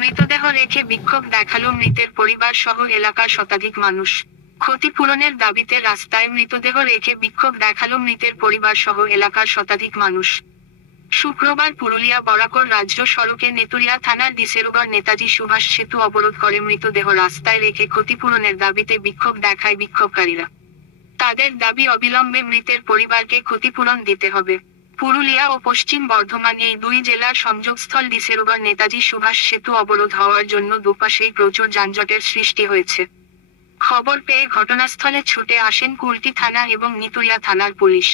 মৃতদেহ রেখে বিক্ষোভ দেখালো মৃতের পরিবার সহ এলাকার শতাধিক মানুষ। ক্ষতিপূরণের দাবিতে রাস্তায় মৃতদেহ রেখে বিক্ষোভ দেখালো মৃতের পরিবার সহ এলাকার শতাধিক মানুষ। শুক্রবার পুরুলিয়া বরাকর রাজ্য সড়কে নেতুরিয়া থানার ডিসেরুগড় নেতাজি সুভাষ সেতু অবরোধ করে মৃতদেহ রাস্তায় রেখে ক্ষতিপূরণের দাবিতে বিক্ষোভ দেখায় বিক্ষোভকারীরা। তাদের দাবি অবিলম্বে মৃতের পরিবারকে ক্ষতিপূরণ দিতে হবে। পুরুলিয়া ও পশ্চিম বর্ধমান এই দুই জেলার সংযোগস্থল ডিসেরুগড় নেতাজি সুভাষ সেতু অবরোধ হওয়ার জন্য দুপাশেই প্রচুর যানজটের সৃষ্টি হয়েছে। খবর পেয়ে ঘটনাস্থলে ছুটে আসেন কুলটি থানা এবং নিতুরিয়া থানার পুলিশ।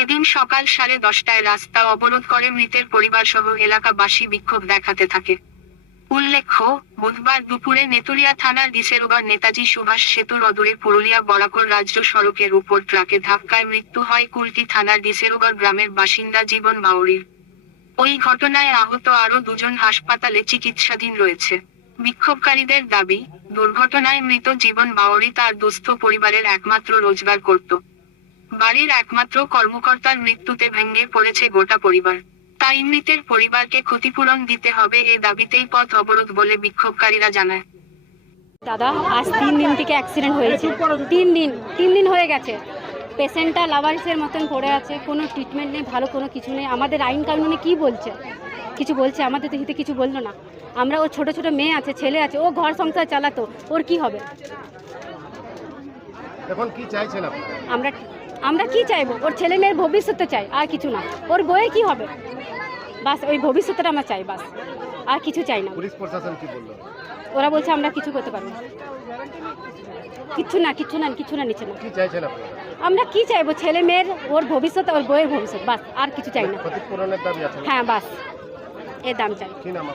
এদিন সকাল 10:30টায় রাস্তা অবরোধ করে মৃতের পরিবারসহ এলাকাবাসী বিক্ষোভ দেখাতে থাকে। উল্লেখ্য, বুধবার দুপুরে নেতুরিয়া থানার ডিসেরুগড় নেতাজি সুভাষ সেতুর অদূরে পুরুলিয়া বরাকর রাজ্য সড়কের উপর ট্রাকে ধাক্কায় মৃত্যু হয় কুলটি থানার ডিসেরুগড় গ্রামের বাসিন্দা জীবন বাউরির। ওই ঘটনায় আহত আরও দুজন হাসপাতালে চিকিৎসাধীন রয়েছে। বিক্ষোভকারীদের দাবি, দুর্ঘটনায় মৃত জীবন বাউরি তার দুস্থ পরিবারের একমাত্র রোজগার করত। বাড়ির একমাত্র কর্মকর্তার মৃত্যুতে ভেঙে পড়েছে গোটা পরিবার। তাই মৃতের পরিবারকে ক্ষতিপূরণ দিতে হবে এ দাবিতেই পথ অবরোধ বলে বিক্ষোভকারীরা জানায়। দাদা, আজ 3 দিন থেকে অ্যাক্সিডেন্ট হয়েছে। 3 দিন হয়ে গেছে। পেশেন্টটা লাভারিসের মতন পড়ে আছে, কোনো ট্রিটমেন্ট নেই, ভালো কোনো কিছু নেই। আমাদের আইন কানুনে কি বলছে? কিছু বলছে? আমাদের তো হিতে কিছু বললো না। আমরা, ও ছোট ছোট মেয়ে আছে, ছেলে আছে, ও ঘর সংসার চালাতো, ওর কি হবে? এখন কি চাইছেন আপনি? আমরা কি চাইবো? ওর ছেলে মেয়ের ভবিষ্যৎ চাই, আর কিছু না। ওর বইয়ের কি হবে? বাস ওই ভবিষ্যৎটা আমরা চাই, বাস আর কিছু চাই না। পুলিশ প্রশাসন কি বললো? ওরা বলছে আমরা কিছু করতে পারবো না, কিচ্ছু না নিচ্ছে না। কি চাইছেন আপনি? আমরা কি চাইবো? ছেলে মেয়ের, ওর ভবিষ্যৎ, ওর বইয়ের ভবিষ্যৎ, বাস আর কিছু চাই না। ক্ষতিপূরণের দাবি আছে? হ্যাঁ, বাস এর দাম চাই। কি নাম?